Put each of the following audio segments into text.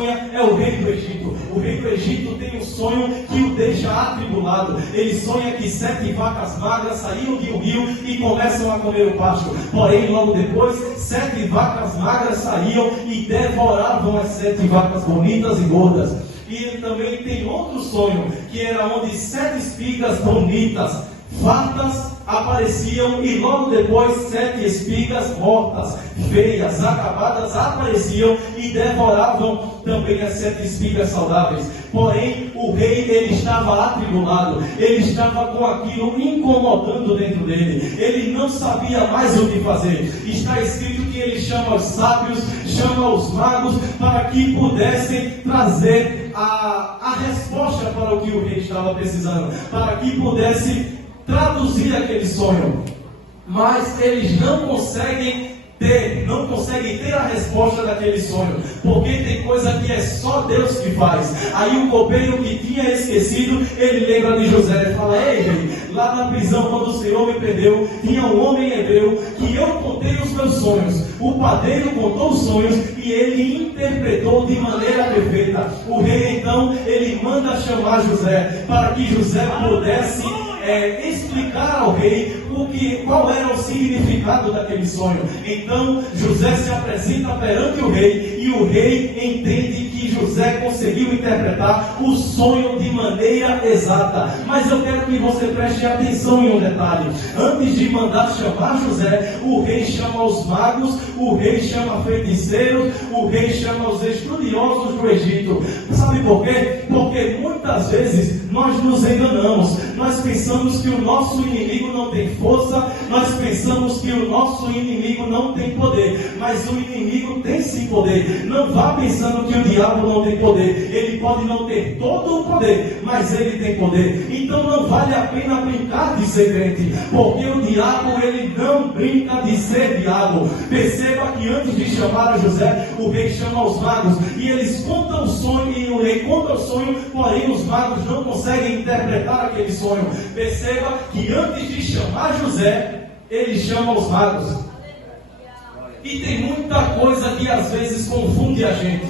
É o rei do Egito. O rei do Egito tem um sonho que o deixa atribulado. Ele sonha que 7 vacas magras saíram de um rio e começam a comer o pasto. Porém, logo depois, 7 vacas magras saíam e devoravam as 7 vacas bonitas e gordas. E ele também tem outro sonho, que era onde 7 espigas bonitas, fartas, apareciam, e logo depois 7 espigas mortas, feias, acabadas, apareciam e devoravam também as 7 espigas saudáveis. Porém, o rei, ele estava atribulado, ele estava com aquilo incomodando dentro dele, ele não sabia mais o que fazer. Está escrito que ele chama os sábios, chama os magos, para que pudessem trazer a resposta para o que o rei estava precisando, para que pudesse traduzir aquele sonho. Mas eles não conseguem ter a resposta daquele sonho, porque tem coisa que é só Deus que faz. Aí o copeiro que tinha esquecido, ele lembra de José e fala: ei rei, lá na prisão quando o Senhor me prendeu, tinha um homem hebreu que eu contei os meus sonhos. O padeiro contou os sonhos e ele interpretou de maneira perfeita. O rei então, ele manda chamar José, para que José pudesse explicar ao rei qual era o significado daquele sonho. Então José se apresenta perante o rei, e o rei entende que José conseguiu interpretar o sonho de maneira exata. Mas eu quero que você preste atenção em um detalhe. Antes de mandar chamar José, o rei chama os magos, o rei chama feiticeiros, o rei chama os estudiosos do Egito. Sabe por quê? Porque muitas vezes nós nos enganamos. Nós pensamos que o nosso inimigo não tem força, nós pensamos que o nosso inimigo não tem poder, mas o inimigo tem sim poder. Não vá pensando que o diabo não tem poder. Ele pode não ter todo o poder, mas ele tem poder. Então não vale a pena brincar de ser crente, porque o diabo, ele não brinca de ser diabo. Perceba que antes de chamar a José, o rei chama os magos, e eles contam o sonho, e o rei conta o sonho, porém os magos não conseguem interpretar aquele sonho. Perceba que antes de chamar José, ele chama os magos. E tem muita coisa que às vezes confunde a gente.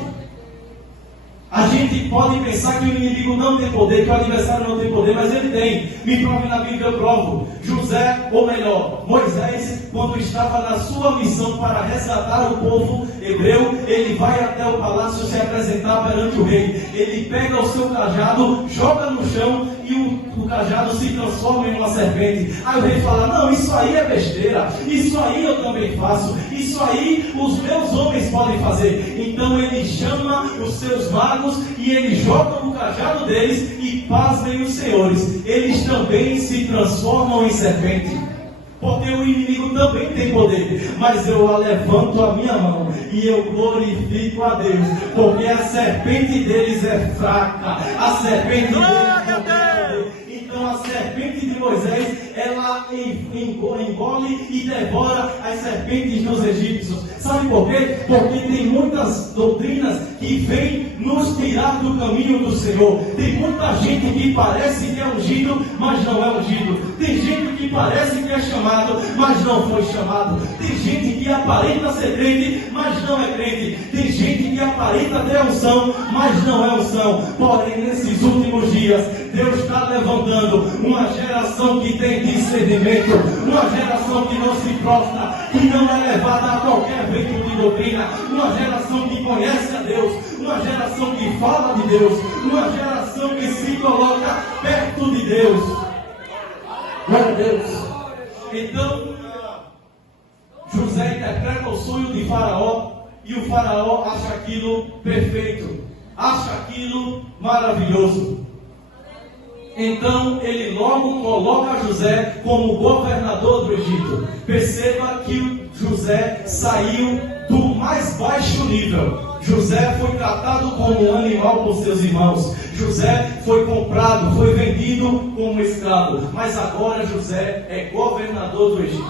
A gente pode pensar que o inimigo não tem poder, que o adversário não tem poder, mas ele tem. Me prove na Bíblia, eu provo. José, ou melhor, Moisés, quando estava na sua missão para resgatar o povo hebreu, ele vai até o palácio se apresentar perante o rei. Ele pega o seu cajado, joga no chão, e o cajado se transforma em uma serpente. Aí o rei fala: não, isso aí é besteira, isso aí eu também faço, isso aí os meus homens podem fazer. Então ele chama os seus magos e ele joga no cajado deles, e pasmem os senhores, eles também se transformam em serpente. Porque o inimigo também tem poder, mas eu levanto a minha mão e eu glorifico a Deus, porque a serpente deles é fraca, a serpente deles não tem poder. Então a serpente de Moisés, ela engole e devora as serpentes dos egípcios. Sabe por quê? Porque tem muitas doutrinas que vêm nos tirar do caminho do Senhor. Tem muita gente que parece que é ungido, mas não é ungido. Tem gente que parece que é chamado, mas não foi chamado. Tem gente que aparenta ser crente, mas não é crente. Tem gente que aparenta ter unção, mas não é unção. Porém, nesses últimos dias, Deus está levantando uma geração que tem discernimento, uma geração que não se prostra, que não é levada a qualquer vento de doutrina, uma geração que conhece a Deus, uma geração que fala de Deus, uma geração que se coloca perto de Deus. Glória a Deus. Então, José interpreta o sonho de Faraó, e o Faraó acha aquilo perfeito, acha aquilo maravilhoso. Então ele logo coloca José como governador do Egito. Perceba que José saiu do mais baixo nível. José foi tratado como um animal por seus irmãos. José foi comprado, foi vendido como escravo. Mas agora José é governador do Egito.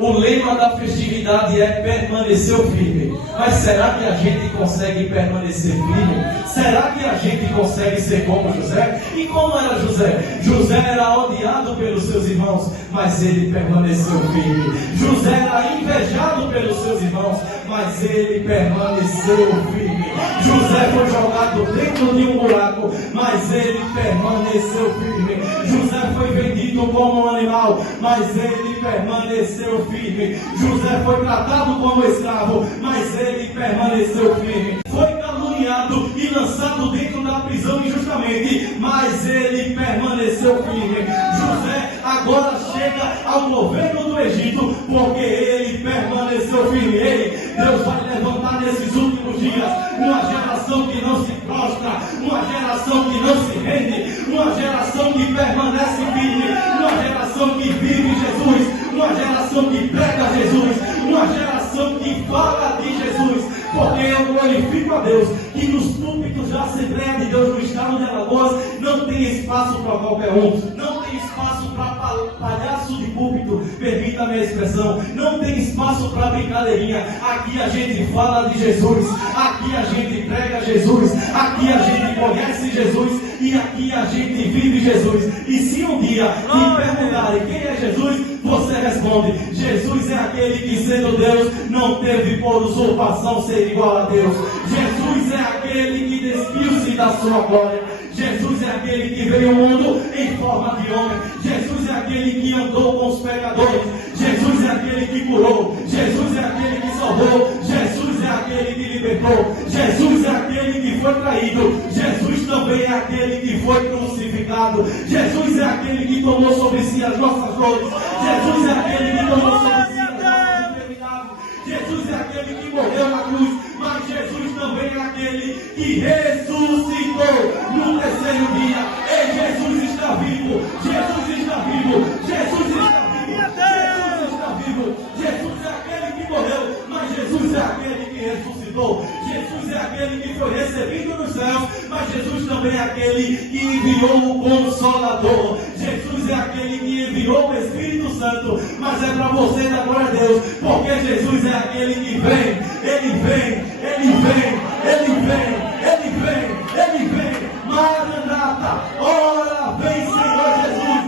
O lema da festividade é permanecer firme. Mas será que a gente consegue permanecer firme? Será que a gente consegue ser como José? E como era José? José era odiado pelos seus irmãos, mas ele permaneceu firme. José era invejado pelos pelos seus irmãos, mas ele permaneceu firme. José foi jogado dentro de um buraco, mas ele permaneceu firme. José foi vendido como um animal, mas ele permaneceu firme. José foi tratado como escravo, mas ele permaneceu firme. Foi caluniado e lançado dentro da prisão injustamente, mas ele permaneceu firme. José agora chega ao governo do Egito, porque ele permaneceu firme. Deus vai levantar nesses últimos dias uma geração que não se prostra, uma geração que não se rende, uma geração que permanece firme, uma geração que vive Jesus, uma geração que prega Jesus, uma geração que fala de Jesus. Porque eu glorifico a Deus que nos púlpitos da Assembleia de Deus no estado de Alagoas não tem espaço para qualquer um, não tem espaço para palhaço de púlpito, permita-me a expressão, não tem espaço para brincadeirinha. Aqui a gente fala de Jesus, aqui a gente prega Jesus, aqui a gente conhece Jesus e aqui a gente vive Jesus. E se um dia me perguntarem quem é Jesus, você responde: Jesus é aquele que, sendo Deus, não teve por usurpação ser igual a Deus. Jesus é aquele que despiu-se da sua glória. Jesus é aquele que veio ao mundo em forma de homem. Jesus é aquele que andou com os pecadores. Jesus é aquele que curou. Jesus é aquele que salvou. Jesus é aquele que libertou. Jesus é aquele que foi traído. Jesus também é aquele que foi crucificado. Jesus é aquele que tomou sobre si as nossas dores. Jesus é aquele que tomou sobre si as nossas enfermidades. Jesus é aquele que morreu na cruz, mas Jesus também é aquele que ressuscitou no terceiro dia. E Jesus está vivo, Jesus está vivo, Jesus está vivo, Jesus está vivo. Jesus é aquele que morreu, mas Jesus é aquele que ressuscitou. Jesus é aquele que foi recebido nos céus, mas Jesus também é aquele que enviou o Consolador. Jesus é aquele que enviou o Espírito Santo, mas é para você dar glória a Deus, porque Jesus é aquele que vem, Ele vem, Ele vem, Ele vem, Ele vem, Ele vem. Maranata, ora vem, Senhor Jesus.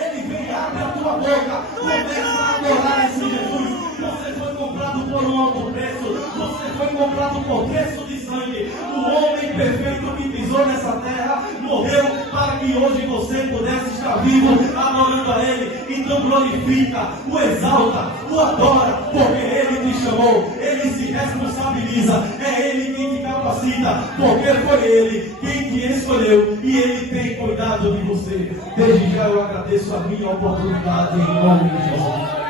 Ele vem, abre a tua boca, começa a adorar esse Jesus. Você foi comprado por um alto preço, você foi comprado por preço de sangue. O homem perfeito que pisou nessa terra morreu para que hoje você pudesse estar vivo adorando a Ele. Então glorifica, o exalta, o adora, porque Ele te chamou, Ele se responsabiliza, é Ele quem te capacita, porque foi Ele quem te escolheu e Ele tem cuidado de você. Desde já eu agradeço a minha oportunidade em nome de Jesus.